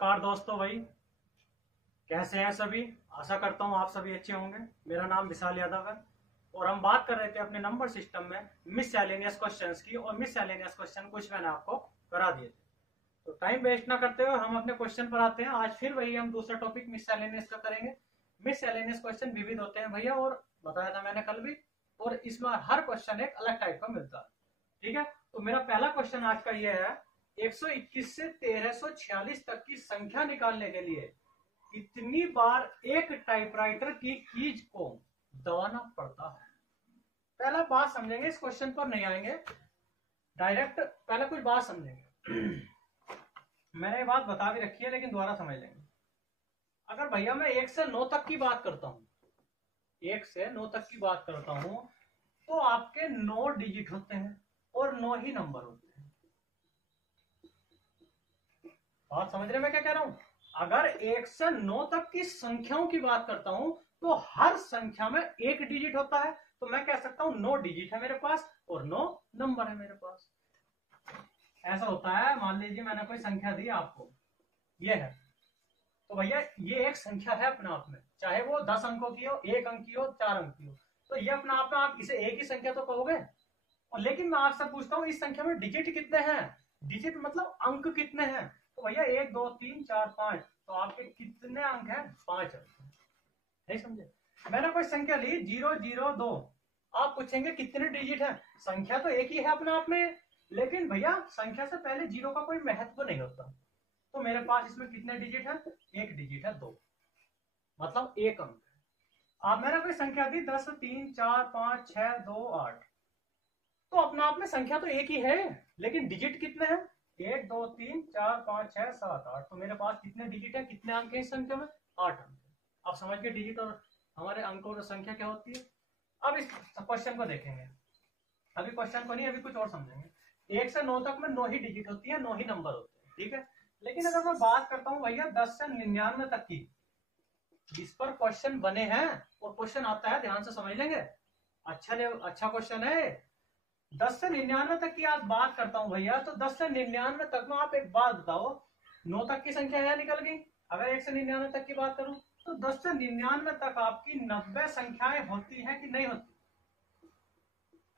नमस्कार दोस्तों भाई, कैसे हैं सभी। आशा करता हूं आप सभी अच्छे होंगे। मेरा नाम विशाल यादव है और हम बात कर रहे थे अपने नंबर सिस्टम में मिससेलेनियस क्वेश्चंस की, और मिससेलेनियस क्वेश्चन कुछ मैंने आपको करा दिए थे। तो टाइम वेस्ट ना करते हुए हम अपने क्वेश्चन पर आते हैं। आज फिर वही हम दूसरा टॉपिक मिससेलेनियस का करेंगे। मिससेलेनियस क्वेश्चन विविध होते हैं भैया, और बताया था मैंने कल भी, और इसमें हर क्वेश्चन एक अलग टाइप का मिलता है। ठीक है, तो मेरा पहला क्वेश्चन आज का ये है, 121 से 1346 तक की संख्या निकालने के लिए कितनी बार एक टाइपराइटर की कीज को दबाना पड़ता है। पहला बात समझेंगे, इस क्वेश्चन पर नहीं आएंगे डायरेक्ट, पहले कुछ बात समझेंगे। मैंने ये बात बता भी रखी है लेकिन दोबारा समझ लेंगे। अगर भैया मैं 1 से 9 तक की बात करता हूं, 1 से 9 तक की बात करता हूं, तो आपके 9 डिजिट होते हैं और 9 ही नंबर होते हैं। बात समझ रहे मैं क्या कह रहा हूं। अगर 1 से 9 तक की संख्याओं की बात करता हूं तो हर संख्या में एक डिजिट होता है, तो मैं कह सकता हूं 9 डिजिट है मेरे पास और 9 नंबर है मेरे पास। ऐसा होता है, मान लीजिए मैंने कोई संख्या दी आपको, ये है, तो भैया ये एक संख्या है अपने आप में, चाहे वो 10 अंकों की हो, 1 अंक की हो, 4 अंक की हो, तो ये अपने आप में आप इसे एक ही संख्या तो कहोगे। और लेकिन मैं आपसे पूछता हूँ इस संख्या में डिजिट कितने हैं, डिजिट मतलब अंक कितने हैं, तो भैया 1 2 3 4 5, तो आपके कितने अंक हैं, 5 अंक। नहीं समझे। मैंने कोई संख्या ली 0 0 2, आप पूछेंगे कितने डिजिट है, संख्या तो एक ही है अपने आप में, लेकिन भैया संख्या से पहले 0 का कोई महत्व नहीं होता, तो मेरे पास इसमें कितने डिजिट है, एक डिजिट है 2, मतलब एक अंक। आप मैंने कोई संख्या दी 10 3 4 5 6 2 8, तो अपने आप में संख्या तो एक ही है, लेकिन डिजिट कितने हैं, 1 2 3 4 5 6 7 8, तो मेरे पास कितने डिजिट है, कितने अंक है इस संख्या में, 8 अंक। आप समझ के डिजिट और हमारे अंकों की संख्या क्या होती है। अब इस क्वेश्चन को देखेंगे, अभी क्वेश्चन को नहीं, अभी कुछ और समझेंगे। 1 से 9 तक में 9 ही डिजिट होती है, 9 ही नंबर होते हैं, ठीक है। लेकिन अगर मैं बात करता हूँ भैया 10 से 99 तक की, जिस पर क्वेश्चन बने हैं और क्वेश्चन आता है, ध्यान से समझ लेंगे, अच्छा क्वेश्चन है। 10 से 99 तक की आज बात करता हूं भैया, तो 10 से 99 तक में आप एक बात बताओ, 9 तक की संख्या है निकल गई। अगर 1 से 99 तक की बात करूं तो 10 से 99 तक आपकी 90 संख्याएं होती हैं कि नहीं होती,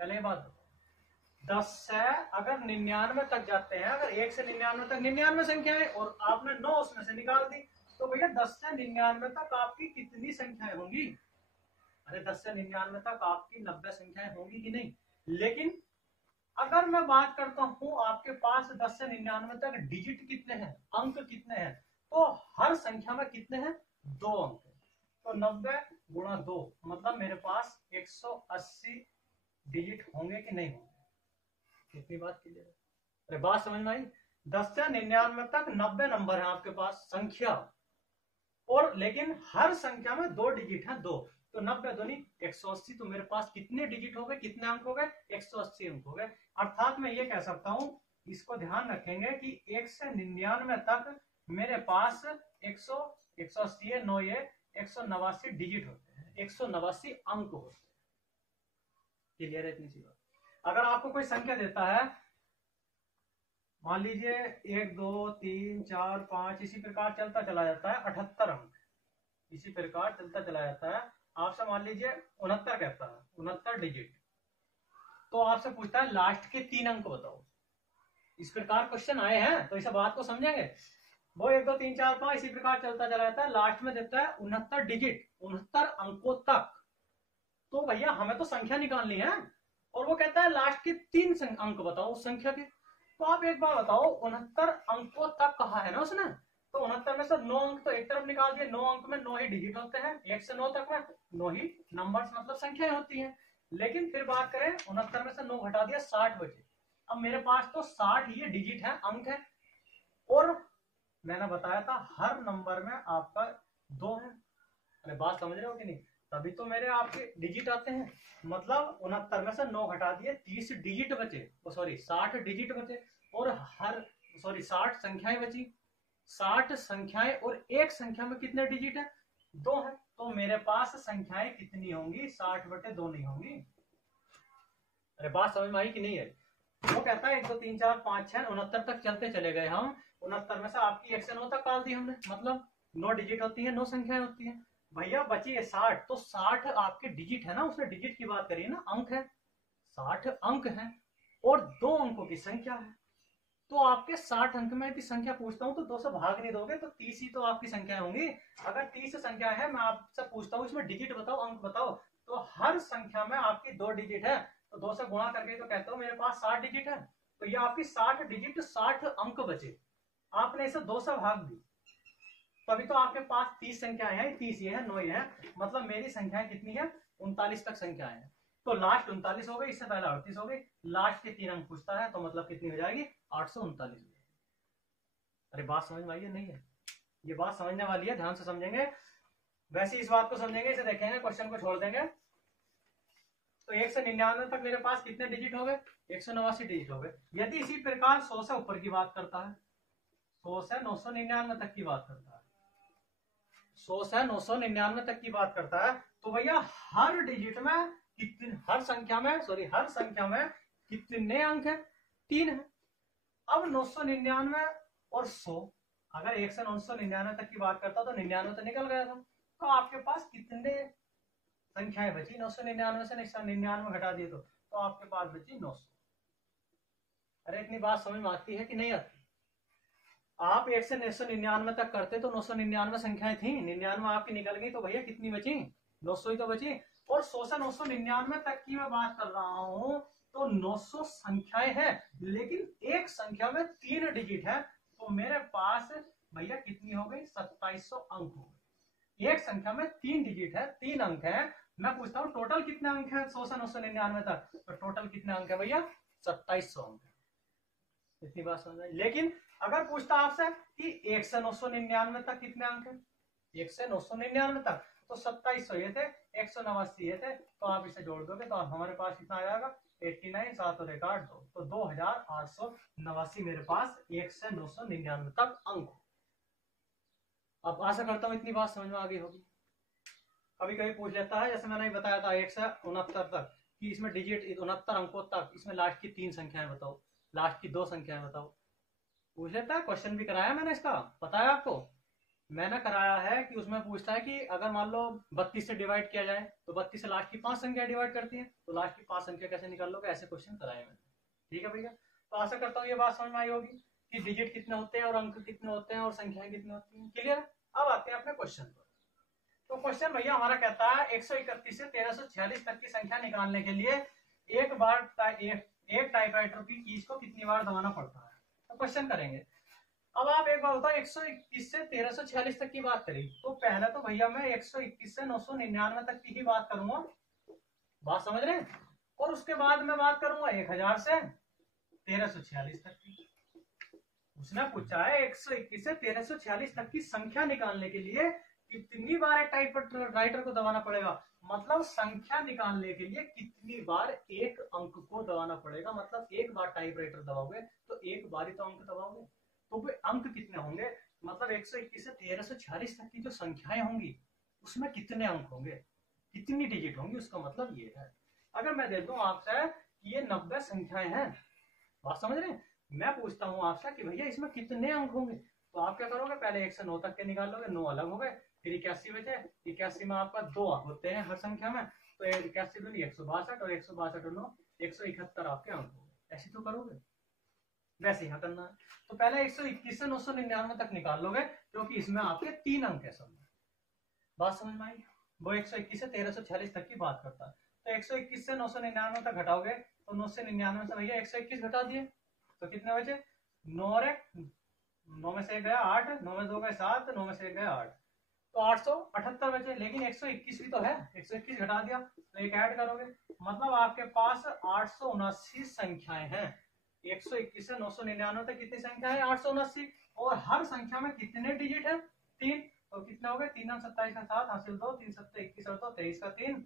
पहले बात बताओ। 10 से अगर 99 तक जाते हैं, अगर 1 से 99 तक 99 संख्याएं और आपने 9 उसमें से निकाल दी, तो भैया 10 से 99 तक आपकी कितनी संख्याएं होंगी, अरे 10 से 99 तक आपकी 90 संख्याएं होंगी कि नहीं। लेकिन अगर मैं बात करता हूं आपके पास 10 से 99 तक डिजिट कितने हैं, अंक कितने हैं, तो हर संख्या में कितने हैं, 2 अंक है, तो 90 गुणा 2 मतलब मेरे पास 180 डिजिट होंगे कि नहीं होंगे। कितनी बात क्लियर है, अरे बात समझ में आई। 10 से 99 तक 90 नंबर है आपके पास संख्या, और लेकिन हर संख्या में 2 डिजिट है, 2, तो 90 दूनी 180, तो मेरे पास कितने डिजिट हो गए, कितने अंक हो गए, 180 अंक हो गए। अर्थात मैं ये कह सकता हूं, इसको ध्यान रखेंगे कि 1 से 99 तक मेरे पास 180 9 ये 189 डिजिट होते हैं, 189 अंक होते हैं। क्लियर है इतनी सी बात। अगर आपको कोई संख्या देता है, मान लीजिए 1 2 3 4 5, इसी प्रकार चलता चला जाता है 78 अंक, इसी प्रकार चलता चला जाता है। आपसे मान लीजिए 69 कहता है, 69 डिजिट, तो आपसे पूछता है लास्ट के 3 अंक बताओ। इस प्रकार क्वेश्चन आए हैं तो इस बात को समझेंगे। वो 1 2 3 4 5 इसी प्रकार चलता चला जाता है, लास्ट में देता है 69 डिजिट, 69 अंकों तक। तो भैया हमें तो संख्या निकालनी है, और वो कहता है लास्ट के 3 अंक बताओ उस संख्या के। तो आप एक बार बताओ, 69 अंकों तक कहा है ना उसने, तो 69 में से 9 अंक तो एक तरफ निकाल दिए, 9 अंक में 9 ही डिजिट होते हैं, 1 से 9 तक में 9 ही नंबर्स मतलब संख्याएं होती हैं। लेकिन फिर बात करें 69 में से 9 घटा दिया, 60 बचे। अब मेरे पास तो 60 ये डिजिट है, अंक है, और मैंने बताया था हर नंबर में आपका 2 है। अरे बात समझ रहे हो कि नहीं, तभी तो मेरे आपके डिजिट आते हैं। मतलब 69 में से 9 घटा दिए, 30 डिजिट बचे, सॉरी 60 डिजिट बचे, और 60 संख्याएं बची। 60 संख्याएं और एक संख्या में कितने डिजिट है, 2 है, तो मेरे पास संख्याएं कितनी होंगी, 60/2 नहीं होंगी। अरे बात समझ में आई कि नहीं है। वो कहता है 1 2 3 4 5 6 69 तक चलते चले गए हम, 69 में से आपकी 1 से 9 तक काट दी हमने, मतलब 9 डिजिट होती है, 9 संख्याएं होती है भैया। बची है 60, तो 60 आपके डिजिट है ना, उसने डिजिट की बात करी ना, अंक है, 60 अंक है और 2 अंकों की संख्या है। तो आपके 60 अंक में यदि संख्या पूछता हूं तो 2 से भाग नहीं दोगे तो 30 ही तो आपकी संख्या होंगी। अगर 30 संख्या है, मैं आपसे पूछता हूँ इसमें डिजिट बताओ, अंक बताओ, तो हर संख्या में आपकी 2 डिजिट है, तो 2 से गुणा करके तो कहते हो मेरे पास 60 डिजिट है। तो ये आपकी 60 डिजिट 60 अंक बचे, आपने इसे 2 से भाग दी, तभी तो आपके पास 30 संख्याएं हैं, 30 ये है, 9 ये है, मतलब मेरी संख्याएं कितनी है, 39 तक संख्याएं हैं। तो लास्ट 39 हो गई, इससे पहले 38 हो गई, लास्ट के 3 अंक पूछता है, तो मतलब कितनी हो जाएगी, 839। अरे बात समझ में आई है नहीं है? ये बात समझने वाली है, ध्यान से समझेंगे, वैसे इस बात को समझेंगे, इसे देखेंगे, क्वेश्चन को छोड़ देंगे। तो 1 से 99 तक मेरे पास कितने डिजिट हो गए, 189 डिजिट हो गए। यदि इसी प्रकार 100 से ऊपर की बात करता है, 100 से 999 तक की बात करता है, 100 से 999 तक की बात करता है, तो भैया हर डिजिट में कितने, हर संख्या में कितने अंक है, 3 है। अब 999 और 100, अगर 1 से 999 तक की बात करता तो 99 तो निकल गया था, तो आपके पास कितने संख्याएं बची, 999 से 99 घटा दिए तो आपके पास बची 900। अरे इतनी बात समझ में आती है कि नहीं आती? आप 1 से 999 तक करते तो 999 संख्याएं थी, 99 आपकी निकल गई, तो भैया कितनी बची, 900 ही तो बची। और 100 से 999 तक की मैं बात कर रहा हूं, तो 900 संख्याएं हैं, लेकिन एक संख्या में 3 डिजिट है, तो मेरे पास भैया कितनी हो गई, 2700 अंक हो गए। एक संख्या में 3 डिजिट है, 3 अंक है, मैं पूछता हूँ टोटल कितने अंक है 100 से 999 तक, तो टोटल कितने अंक है भैया, 2700 अंक है। इतनी बात समझ आई? लेकिन अगर पूछता आपसे कि 1 से 999 तक कितने अंक है, 1 से 999 तक, तो 2700 ये थे, 189 ये थे, तो आप इसे जोड़ दोगे तो हमारे पास कितना आ जाएगा, 89, 7 और 1 8 2, तो 2889 मेरे पास 1 से 999 तक अंक हो। अब आशा करता हूं इतनी बात समझ में आ गई होगी। कभी कभी पूछ लेता है, जैसे मैंने बताया था 1 से 69 तक, कि इसमें डिजिट 69 अंकों तक, इसमें लास्ट की 3 संख्याएं बताओ, लास्ट की 2 संख्याएं बताओ, पूछ लेता है। क्वेश्चन भी कराया मैंने इसका, पता है आपको, मैंने कराया है कि उसमें पूछता है कि अगर मान लो 32 से डिवाइड किया जाए तो 32 से लास्ट की 5 संख्या डिवाइड करती है, तो लास्ट की 5 संख्या कैसे निकाल लोगे, ऐसे क्वेश्चन कराए मैंने। ठीक है भैया, तो आशा करता हूँ ये बात समझ में आई होगी कि डिजिट कितने होते हैं और अंक कितने होते हैं और संख्याएं कितनी होती हैं। क्लियर? अब आते हैं अपने क्वेश्चन पर। तो क्वेश्चन भैया हमारा कहता है 131 से 1346 तक की संख्या निकालने के लिए एक टाइपराइटर की कीज को कितनी बार दबाना पड़ता है, तो क्वेश्चन करेंगे। अब आप एक बात बताओ, 121 से 1346 तक की बात करी, तो पहले तो भैया मैं 121 से 999 तक की ही बात करूंगा, बात समझ रहे हैं, और उसके बाद मैं बात करूंगा 1000 से 1346 तक की। उसने पूछा है 121 से 1346 तक की संख्या निकालने के लिए कितनी बार टाइपराइटर को दबाना पड़ेगा, मतलब संख्या निकालने के लिए कितनी बार एक अंक को दबाना पड़ेगा, मतलब एक बार टाइपराइटर दबाओगे तो एक बार ही तो अंक दबाओगे, तो वे अंक कितने होंगे, मतलब 121 से 1346 तक की जो संख्याएं होंगी उसमें कितने अंक होंगे, कितनी डिजिट होंगी, उसका मतलब ये है। अगर मैं दे दूं आपसे ये 90 संख्याएं हैं, बात समझ रहे हैं, मैं पूछता हूं आपसे कि भैया इसमें कितने अंक होंगे, तो आप क्या करोगे, पहले 1 से 9 तक के निकाल लोगे, 9 अलग हो गए, फिर 81 बचे, 81 में आपका 2 होते हैं हर संख्या में, तो 81 दूनी 162 और 162 और 9 171 आपके अंक हो गए। ऐसे तो करोगे, वैसे यहाँ करना है। तो पहले 121 से 999 तक निकाल लोगे, क्योंकि इसमें आपके 3 अंक है सब। बात समझ में आई? वो 121 से 1346 तक की बात करता है, तो 121 से 999 तक घटाओगे, तो 9 से 99 से भैया 121 घटा दिए, तो कितने बचे, 9 और 1, 9 में से 1 गया 8, 9 में 2 गए 7, 9 में से 1 गया 8, तो 878 बचे, लेकिन 121 भी तो है, 121 घटा दिया, तो एक ऐड करोगे, मतलब आपके पास 879 संख्याएं हैं। 121 से 999 तक कितनी संख्या है, 879, और हर संख्या में कितने डिजिट है, 3, तो कितना हो गया, 3 27 का 7 हासिल 2, 3 7 21 और 2 23 का 3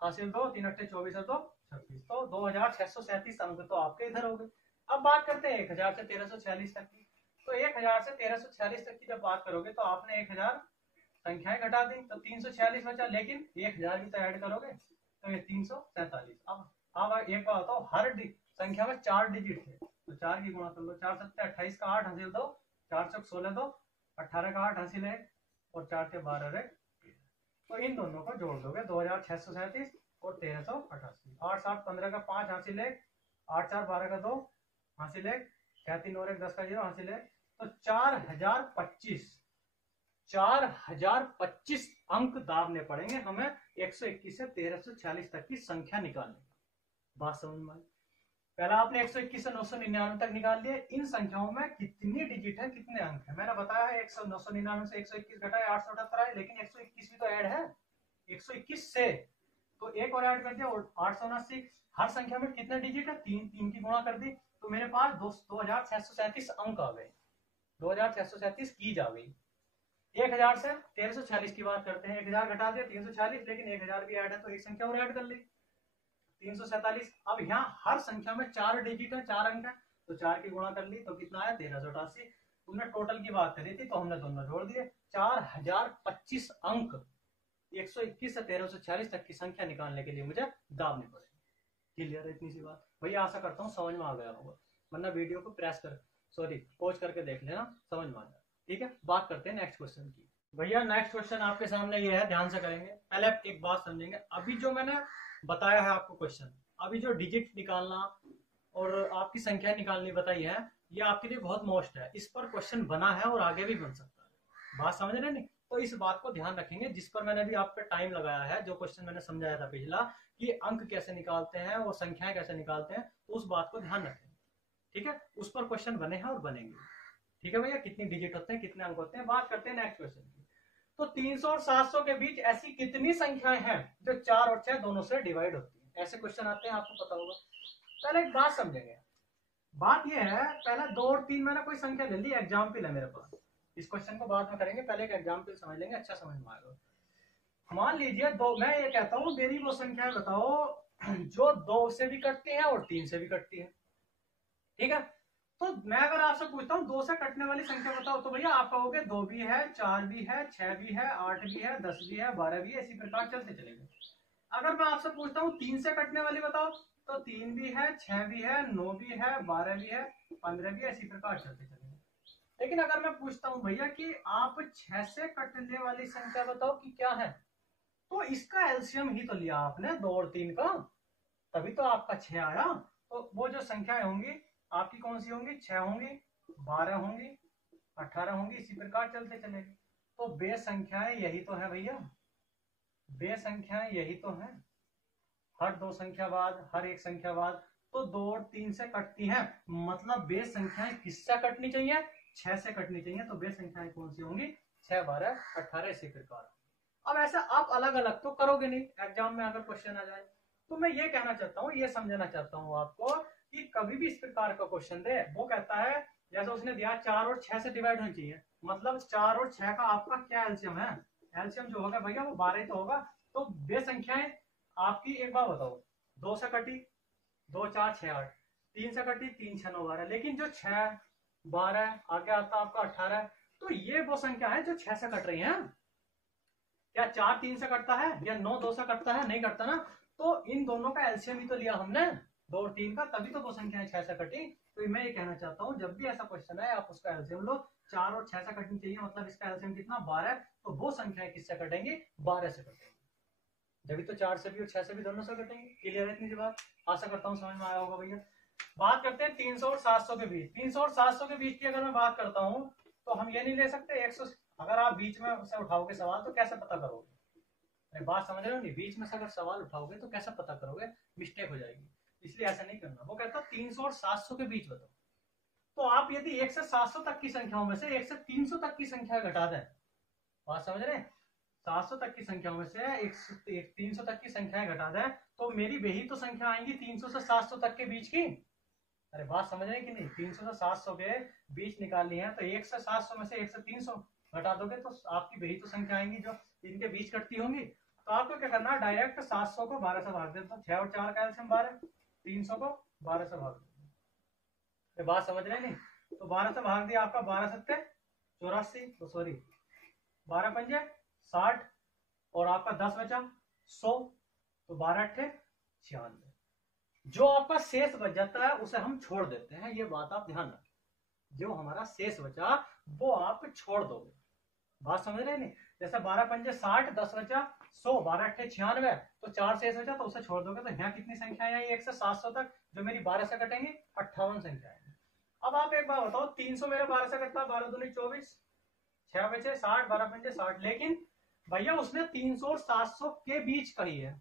हासिल 2, 3 8 24 और 2 26, तो 2637 अंक तो आपके इधर हो गए। अब बात करते हैं 1000 से 1346 तक की, तो 1000 से 1346 तक की जब बात करोगे तो आपने 1000 संख्याएं घटा दी, तो 346 बचा, लेकिन 1000 भी तो ऐड करोगे, तो ये 347। अब एक बात बताओ, हर संख्या में 4 डिजिट थे, तो 4 की गुणा कर लो, 4 7 28 का 8 हासिल 2 4 चौक 16 2, 18 का 8 हासिल है और 4 के 12 रे। तो इन दोनों को जोड़ दोगे 2637 और 1388। 8 7 15 का 5 हासिल है, 8 4 12 का 2 हासिल है, 6 3 और 1 10 का 0 हासिल है। तो 4025 अंक दाबने पड़ेंगे हमें 121 से 1346 तक की संख्या निकालने की। बात समझ में आई? पहला आपने 121 से 999 तक निकाल लिए। इन संख्याओं में कितनी डिजिट है, कितने अंक है? मैंने बताया है 999 से 121 घटाए 878 है, लेकिन 121 भी तो ऐड है 121 से, तो एक और ऐड कर दिया 879। हर संख्या में कितने डिजिट है? 3 3 की गुणा कर दी, तो मेरे पास 2637 अंक आ गए, 2637 की जा गई। 1000 से 1346 की बात करते हैं, 1000 घटा दिया 346, लेकिन 1000 भी ऐड है तो एक संख्या और ऐड कर ली 347। अब यहाँ हर संख्या में 4 डिजिट है, 4 अंक है, तो 4 की गुणा कर ली तो कितना आया 1388। तुमने टोटल की बात करी थी तो हमने दोनों जोड़ दिए। 4025 अंक 121 से 1346 तक की संख्या निकालने के लिए मुझे दाबनी पड़ेगी। क्लियर है इतनी सी बात? भैया आशा करता हूँ समझ में आ गया होगा, वरना वीडियो को पॉज करके देख लेना, समझ में आ जाए। ठीक है, बात करते हैं नेक्स्ट क्वेश्चन की। भैया नेक्स्ट क्वेश्चन आपके सामने ये है, ध्यान से करेंगे। पहले एक बात समझेंगे, अभी जो मैंने बताया है आपको क्वेश्चन, अभी जो डिजिट निकालना और आपकी संख्या निकालनी बताई है, ये आपके लिए बहुत मोस्ट है। इस पर क्वेश्चन बना है और आगे भी बन सकता है। बात समझ रहे नहीं? तो इस बात को ध्यान रखेंगे, जिस पर मैंने भी आप पे टाइम लगाया है, जो क्वेश्चन मैंने समझाया था पिछला कि अंक कैसे निकालते हैं और संख्याएं कैसे निकालते हैं, तो उस बात को ध्यान रखेंगे। ठीक है, उस पर क्वेश्चन बने हैं और बनेंगे। ठीक है भैया, कितनी डिजिट होते हैं, कितने अंक होते हैं। बात करते हैं नेक्स्ट क्वेश्चन की। तो 300 और 700 के बीच ऐसी कितनी संख्याएं हैं जो 4 और 6 दोनों से डिवाइड होती है? ऐसे क्वेश्चन आते हैं, आपको पता होगा। पहले एक बात समझेंगे, बात यह है, पहले 2 और 3 मैंने कोई संख्या ले ली, एग्जाम्पल है मेरे पास। इस क्वेश्चन को बाद में करेंगे, पहले एक एग्जाम्पल समझ लेंगे, अच्छा समझ में आएगा। मान लीजिए 2, मैं ये कहता हूँ मेरी वो संख्याएं बताओ जो 2 से भी कटती है और 3 से भी कटती है। ठीक है, तो मैं अगर आपसे पूछता हूँ 2 से कटने वाली संख्या बताओ, तो भैया आप कहोगे 2 भी है, 4 भी है, 6 भी है, 8 भी है, 10 भी है, 12 भी है, इसी प्रकार चलते चलेंगे। अगर मैं आपसे पूछता हूँ 3 से कटने वाली बताओ, तो 3 भी है, 6 भी है, 9 भी है, 12 भी है, 15 भी है, इसी प्रकार चलते चलेंगे। लेकिन अगर मैं पूछता हूँ भैया कि आप 6 से कटने वाली संख्या बताओ कि क्या है, तो इसका एलसीएम ही तो लिया आपने 2 और 3 का, तभी तो आपका 6 आया। तो वो जो संख्याएं होंगी आपकी कौन सी होंगी? 6 होंगी, 12 होंगी, 18 होंगी, इसी प्रकार चलते चलेंगे। तो बे संख्याएं यही तो है भैया, बे संख्याएं यही तो है। हर 2 संख्या बाद, हर 1 संख्या बाद, तो 2 और 3 से कटती हैं, मतलब बे संख्याएं किससे कटनी चाहिए? 6 से कटनी चाहिए। तो बे संख्याएं कौन सी होंगी? 6, 12, 18, इसी प्रकार। अब ऐसा आप अलग अलग तो करोगे नहीं, एग्जाम में अगर क्वेश्चन आ जाए। तो मैं ये कहना चाहता हूँ, ये समझना चाहता हूँ आपको कि कभी भी इस प्रकार का क्वेश्चन दे, वो कहता है जैसे उसने दिया 4 और 6 से डिवाइड होनी चाहिए, मतलब 4 और 6 का आपका क्या एलसीएम है? एलसीएम जो होगा भैया वो 12 ही तो होगा। तो बे संख्याएं आपकी एक बार बताओ, 2 से कटी 2 4 6 8, 3 से कटी 3 6 9 12, लेकिन जो 6 12 आगे आता आपका 18, तो ये वो संख्या है जो 6 से कट रही है। क्या 4 3 से कटता है या 9 2 से कटता है? नहीं कटता ना। तो इन दोनों का एलसीएम ही तो लिया हमने 2 और 3 का, तभी तो वो संख्याएं 6 से कटी। तो मैं ये कहना चाहता हूँ जब भी ऐसा क्वेश्चन है आप उसका एलसीएम लो, 4 और 6 से कटनी चाहिए, मतलब इसका एलसीएम कितना? 12। तो वो संख्याएं किससे कटेंगी? 12 से कटेंगी। जब तो 4 से भी और 6 से भी दोनों से कटेंगे। क्लियर है इतनी सी बात? आशा करता हूँ समझ में आया होगा भैया। बात करते हैं 300 और 700 के बीच। 300 और 700 के बीच की अगर मैं बात करता हूँ तो हम ये नहीं ले सकते 100। अगर आप बीच में से उठाओगे सवाल तो कैसे पता करोगे? अरे बात समझ रहे हो नहीं? बीच में से अगर सवाल उठाओगे तो कैसे पता करोगे? मिस्टेक हो जाएगी, इसलिए ऐसा नहीं करना। वो कहता है 300 और 700 के बीच बताओ। तो आप यदि 1 से 700 तक की संख्याओं में से 1 से 300 तक की संख्या घटा दें, बात समझ रहे हैं? 700 तक की संख्याओं में से 300 तक की संख्याएं घटा दें, तो मेरी वही तो संख्या आएंगी 300 से 700 तक के बीच की। अरे बात समझ रहे हैं कि नहीं? 300 से 700 के बीच निकालनी है, तो 1 से 700 में से 1 से 300 घटा दोगे तो आपकी वही तो संख्या आएंगी जो इनके बीच कटती होंगी। तो आपको क्या करना है? डायरेक्ट 700 को 12 से भाग देते, 6 और 4 का एलसीएम 12, 300 को 12 से भाग देते। बात समझ रहे नहीं? तो 12 से भाग दिया आपका 12 सत्ते 84, तो सॉरी 12 पंजे 60 और आपका 10 बचा 100, तो 12 अट्ठे 96। जो आपका शेष बच जाता है उसे हम छोड़ देते हैं, ये बात आप ध्यान रखें। जो हमारा शेष बचा वो आप छोड़ दोगे। बात समझ रहे नहीं? जैसे 12 पंजे 60, 10 बचा 100, 12 अट्ठे 96, तो 4 शेष बचा तो उसे छोड़ दोगे। तो यहाँ कितनी संख्याएं आई 1 से 700 तक, जो मेरी 12 से कटेंगी 58 संख्याएं। अब आप एक बार बताओ, 300 मेरे 12 से कटता है, 12 दूनी 24, 6 बचे 60, 12 पंजे 60। लेकिन भैया उसने 300 और 700 के बीच कही है।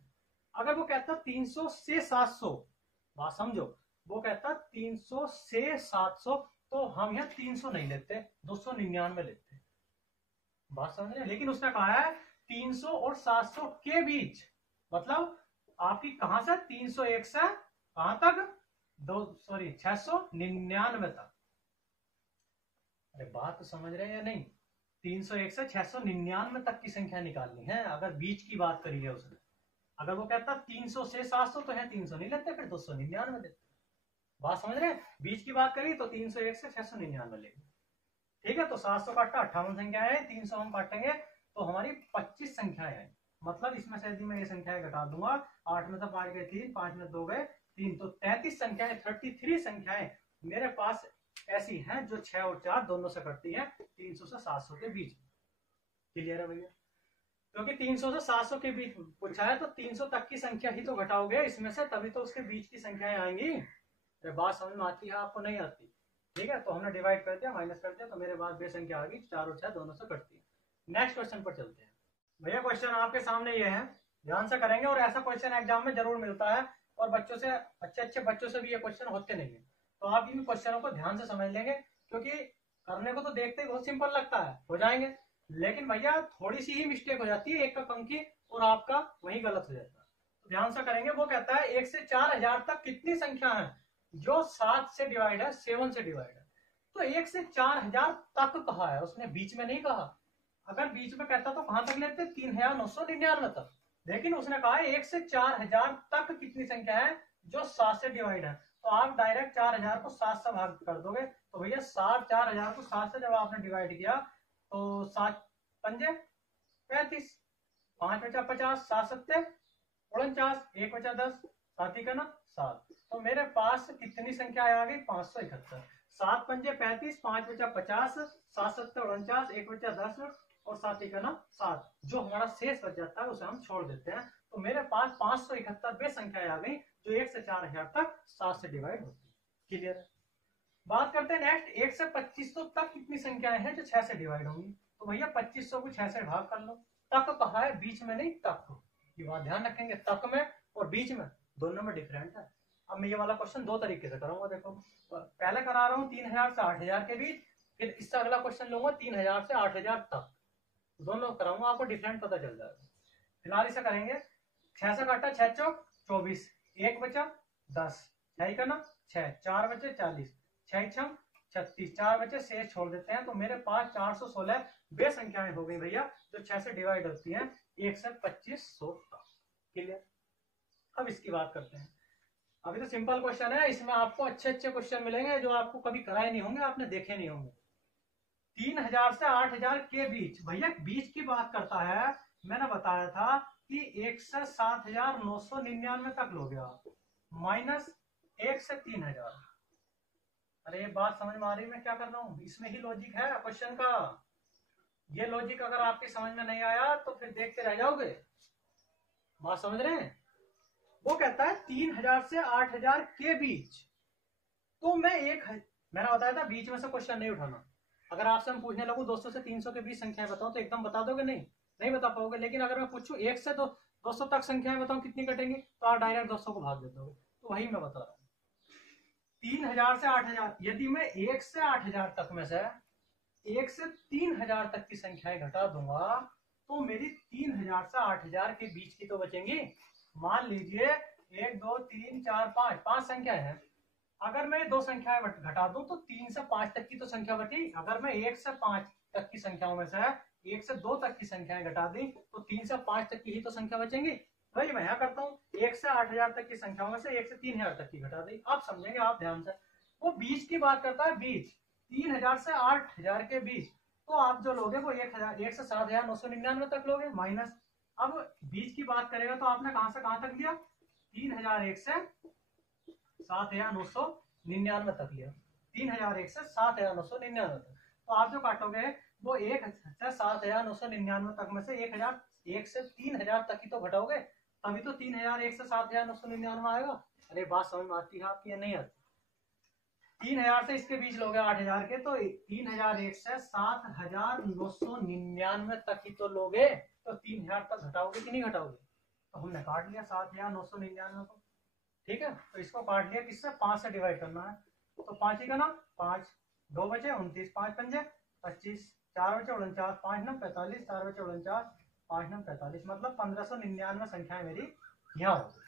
अगर वो कहता 300 से 700, बात समझो, वो कहता 300 से 700, तो हम यहाँ 300 नहीं लेते, 299 लेते। बात समझ रहे हैं? लेकिन उसने कहा है 300 और 700 के बीच, मतलब आपकी कहां से 301 से कहां तक, 699 तक। अरे बात तो समझ रहे हैं या नहीं? 301 से 699 तक की संख्या निकालनी है, अगर बीच की बात करी है उसने। अगर वो कहता 300 से 700, तो है 300 नहीं लेते, फिर 299 लेते। बात समझ रहे हैं? बीच की बात करी तो 301 से 699 लेंगे। ठीक है, तो 700 काटा 58 संख्या है, 300 हम काटेंगे तो हमारी 25 संख्याएं हैं। मतलब इसमें से यदि मैं ये संख्याएं घटा दूंगा, 8 में तो 5 गए 3, 5 में 2 गए 3, तो 33 संख्याएं, 33 संख्याएं मेरे पास ऐसी हैं जो 6 और 4 दोनों से कटती हैं 300 से 700 के बीच। क्लियर है भैया? क्योंकि 300 से 700 के बीच पूछा है, तो 300 तक की संख्या ही तो घटाओगे इसमें से, तभी तो उसके बीच की संख्याएं आएंगी। बात समझ में आती है आपको? नहीं आती? ठीक है, तो हमने डिवाइड कर दिया, माइनस कर दिया, तो मेरे पास बे संख्या आ गई 4 और 6 दोनों से कटती है। नेक्स्ट क्वेश्चन पर चलते हैं। भैया क्वेश्चन आपके सामने ये है, ध्यान से करेंगे, और ऐसा क्वेश्चन एग्जाम में जरूर मिलता है, और बच्चों से, अच्छे अच्छे बच्चों से भी ये क्वेश्चन होते नहीं है। तो आप इन क्वेश्चनों को ध्यान से समझ लेंगे, क्योंकि करने को तो देखते ही बहुत सिंपल लगता है, हो जाएंगे, लेकिन भैया थोड़ी सी ही मिस्टेक हो जाती है, एक का कंकी और आपका वही गलत हो जाता है। तो ध्यान से करेंगे। वो कहता है 1 से 4000 तक कितनी संख्या है जो 7 से डिवाइड है, 7 से डिवाइड है। तो 1 से 4000 तक कहा है उसने, बीच में नहीं कहा। अगर बीच में कहता तो कहां तक लेते, 3999 तक। लेकिन उसने कहा 1 से 4000 तक कितनी संख्या है जो 7 से डिवाइड है। तो आप डायरेक्ट 4000 को 7 से भाग कर दोगे, तो भैया 4000 को 7 से जब आपने डिवाइड किया तो 7 पंजे 35, 5 बचा 50, 7 सत्ते 49, 1 बचा 10, 7 ही का ना 7। तो मेरे पास कितनी संख्या आ गई 571। 7 पंजे 35, 5 बचा 50, 7 सत्ते 49, 1 बचा 10 और 7 ही का ना 7। जो हमारा शेष बच जाता है उसे हम छोड़ देते हैं। तो मेरे पास 571 वे संख्याएं आ गई जो 1 से 4000 तक 7 से डिवाइड होती है। क्लियर है? बात करते हैं नेक्स्ट, 1 से 2500 तक कितनी संख्याएं हैं जो 6 से डिवाइड होंगी। तो भैया 2500 को 6 से भाग कर लो। तक कहा है, बीच में नहीं, तक की बात ध्यान रखेंगे। तक में और बीच में दोनों में डिफरेंट है। अब मैं ये वाला क्वेश्चन दो तरीके से करूंगा। देखो, पहले करा रहा हूँ 3000 से 8000 के बीच, फिर इससे अगला क्वेश्चन लूंगा 3000 से 8000 तक, दोनों कराऊंगा, आपको डिफरेंट पता चल जाएगा। फिलहाल इसे करेंगे। 6 से काटा 6 चौक 24, 1 बचा 10, 6 का ना 6, 4 बचे 40, 6 छम 36, 4 बचे, शेष छोड़ देते हैं। तो मेरे पास 416 वे संख्याएं हो गई भैया जो 6 से डिवाइड होती हैं 1 से 2500 तक। क्लियर? अब इसकी बात करते हैं। अभी तो सिंपल क्वेश्चन है, इसमें आपको अच्छे अच्छे क्वेश्चन मिलेंगे जो आपको कभी कराए नहीं होंगे, आपने देखे नहीं होंगे। 3000 से 8000 के बीच, भैया बीच की बात करता है। मैंने बताया था कि 1 से 7999 तक लोगे आप, माइनस 1 से 3000। अरे बात समझ में आ रही मैं क्या कर रहा हूं? इसमें ही लॉजिक है क्वेश्चन का। ये लॉजिक अगर आपकी समझ में नहीं आया तो फिर देखते रह जाओगे। बात समझ रहे हैं? वो कहता है 3000 से 8000 के बीच, तो मैंने बताया था बीच में से क्वेश्चन नहीं उठाना। अगर आपसे हम पूछने लगू 200 से 300 के बीच संख्याएं बताओ तो एकदम बता दोगे? नहीं बता पाओगे। लेकिन अगर मैं पूछूं 1 से 200 तक संख्याएं बताओ कितनी कटेंगी, तो आप डायरेक्ट 200 को भाग देते हो। तो वही मैं बता रहा हूँ। 3000 से 8000, यदि मैं 1 से 8000 तक में से 1 से 3000 तक की संख्याएं घटा दूंगा, तो मेरी 3000 से 8000 के बीच की तो बचेंगी। मान लीजिए 1 2 3 4 5 संख्याएं हैं। अगर मैं 2 संख्याएं घटा दूं तो 3 से 5 तक की तो संख्या बची। अगर मैं 1 से 5 तक की संख्याओं में से 1 से 2 तक की संख्याएं घटा दी तो 3 से 5 तक की ही तो संख्या बचेंगी। वही मैं यहाँ करता हूँ, 1 से 8000 तक की संख्याओं में से 1 से 3000 तक की घटा दी। आप समझेंगे आप ध्यान से। वो बीच की बात करता है, बीच 3000 से 8000 के बीच। तो आप जो लोगे वो 1 से 7999 तक लोगे, माइनस। अब बीच की बात करेगा तो आपने कहां से कहां तक लिया, 3001 से 7999 तक लिया, 3001 से 7999 तक। तो आप जो काटोगे वो 1,07,999 तक में से 1,001 से 3,000 तक ही तो घटाओगे, तभी तो 3,001 से 7,999 आएगा। अरे बात समझ में आती है आपकी या नहीं आती? 3,000 से इसके बीच लोगे 8,000 के, तो 3,001 से 7,999 तक ही तो लोगे, तो 3,000 तक घटाओगे कि नहीं घटाओगे? तो हमने काट लिया 7,999 को, ठीक है। तो इसको काट लिया किससे? 5 से डिवाइड करना है, तो 5 ही का ना 5, 2 बचे 29, 5 पंजे 25, 4 बचे 49, 5 9 45, 4 बचे 49, 5 9 45, मतलब 1,599 संख्याएं मेरी यहाँ हो गई,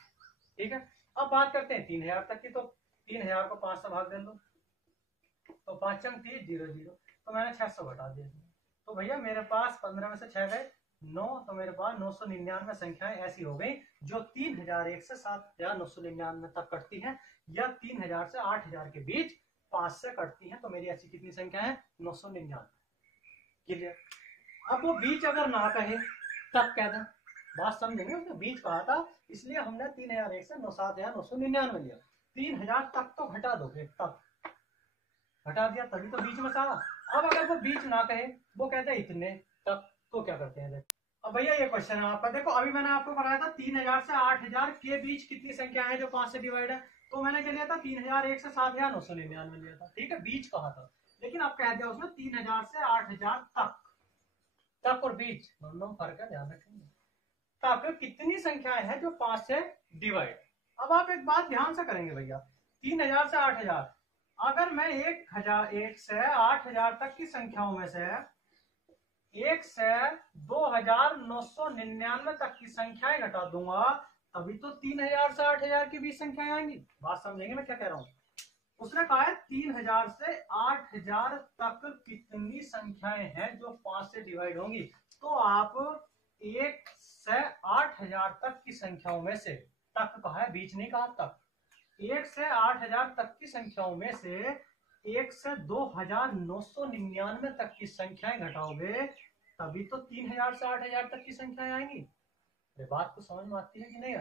ठीक है। अब बात करते हैं 3,000 तक की, तो 3,000 को 5 से भाग दे दो, तो 5 चंग 30 0 0, तो मैंने 600 घटा दिया। तो भैया मेरे पास 15 में से 6 गए 9, तो मेरे पास 999 संख्याएं ऐसी हो गई जो 3,001 से 7,999 तक कटती हैं, या 3,000 से 8,000 के बीच 5 से कटती हैं। तो मेरी ऐसी कितनी संख्या है? 999। क्लियर? अब वो बीच अगर ना कहे तब कह दें, बात समझेंगे। उसने बीच कहा था इसलिए हमने 3,001 से 7,999 लिया। 3,000 तक तो घटा दोगे, तक घटा दिया तभी तो बीच में था। अब अगर वो बीच ना कहे, वो कहते हैं इतने तक, तो क्या करते हैं? अब भैया ये क्वेश्चन है आपका, देखो अभी मैंने आपको बताया था 3,000 से 8,000 के बीच कितनी संख्या है जो 5 से डिवाइड है, तो मैंने क्या लिया था? 3,001 से 7,999 लिया था, ठीक है, बीच कहा था। लेकिन अब कह दिया उसने 3,000 से 8,000 तक, तक और बीच दोनों फर्क है, ध्यान रखेंगे। तक कितनी संख्याएं हैं जो 5 से डिवाइड। अब आप एक बात ध्यान से करेंगे भैया, 3,000 से 8,000, अगर मैं 1,001 से 8,000 तक की संख्याओं में से 1 से 2,999 तक की संख्याएं घटा दूंगा, तभी तो 3,000 से 8,000 के बीच संख्याएं आएंगी। बात समझेंगे मैं क्या कह रहा हूं? उसने कहा है 3,000 से 8,000 तक कितनी संख्याएं हैं जो 5 से डिवाइड होंगी, तो आप 1 से 8,000 तक की संख्याओं में से, तक कहा है, बीच नहीं कहा, तक, 1 से 8,000 तक की संख्याओं में से 1 से 2,999 तक की संख्याएं घटाओगे, तभी तो 3,000 से 8,000 तक की संख्याएं आएंगी। ये बात तो समझ में आती है कि नहीं?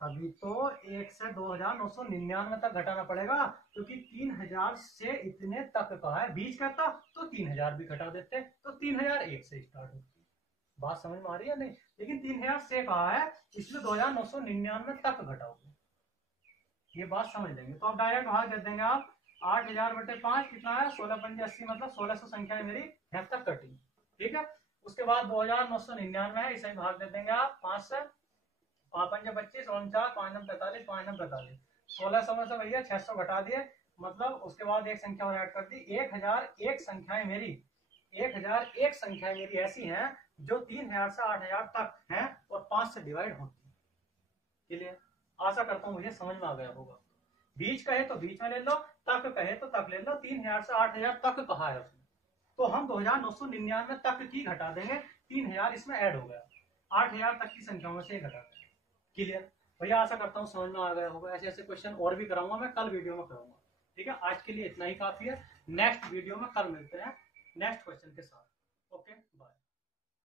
अभी तो 1 से 2,999 तक घटाना पड़ेगा, क्योंकि 3,000 से इतने तक का है, बीच का था तो 3,000 भी घटा देते, तो 3,001 से स्टार्ट होती है। बात समझ में आ रही है नहीं? लेकिन 3,000 से कहा है, इसलिए 2,999 तक घटाओगे, ये बात समझ लेंगे। तो अब डायरेक्ट भाग कर देंगे आप, 8,000 बटे 5 कितना है? 16 पंजे 80, मतलब 1600 संख्याएं मेरी यहाँ तक कटी, ठीक है। उसके बाद 2,999 है, इसे भाग दे देंगे आप 5 से, 5 पंजे 25, 49, 5 9 45, 5 9 45, 1600 में से भैया 600 घटा दिए, मतलब उसके बाद एक संख्या और ऐड कर दी, 1,001 संख्याएं मेरी, 1,001 संख्याएं मेरी ऐसी हैं जो 3,000 से 8,000 तक हैं और 5 से डिवाइड होती है। क्लियर? आशा करता हूं मुझे समझ में आ गया होगा। बीच कहे तो बीच में ले लो, तक कहे तो तक ले लो, 3,000 से 8,000 तक कहा है उसने, तो हम 2,999 तक की घटा देंगे, 3,000 इसमें ऐड हो गया, 8,000 तक की संख्याओं से घटा देंगे। क्लियर भैया? आशा करता हूँ समझ में आ गया होगा। ऐसे ऐसे क्वेश्चन और भी कराऊंगा मैं, कल वीडियो में करूंगा, ठीक है। आज के लिए इतना ही काफी है, नेक्स्ट वीडियो में कल मिलते हैं नेक्स्ट क्वेश्चन के साथ। Okay, bye.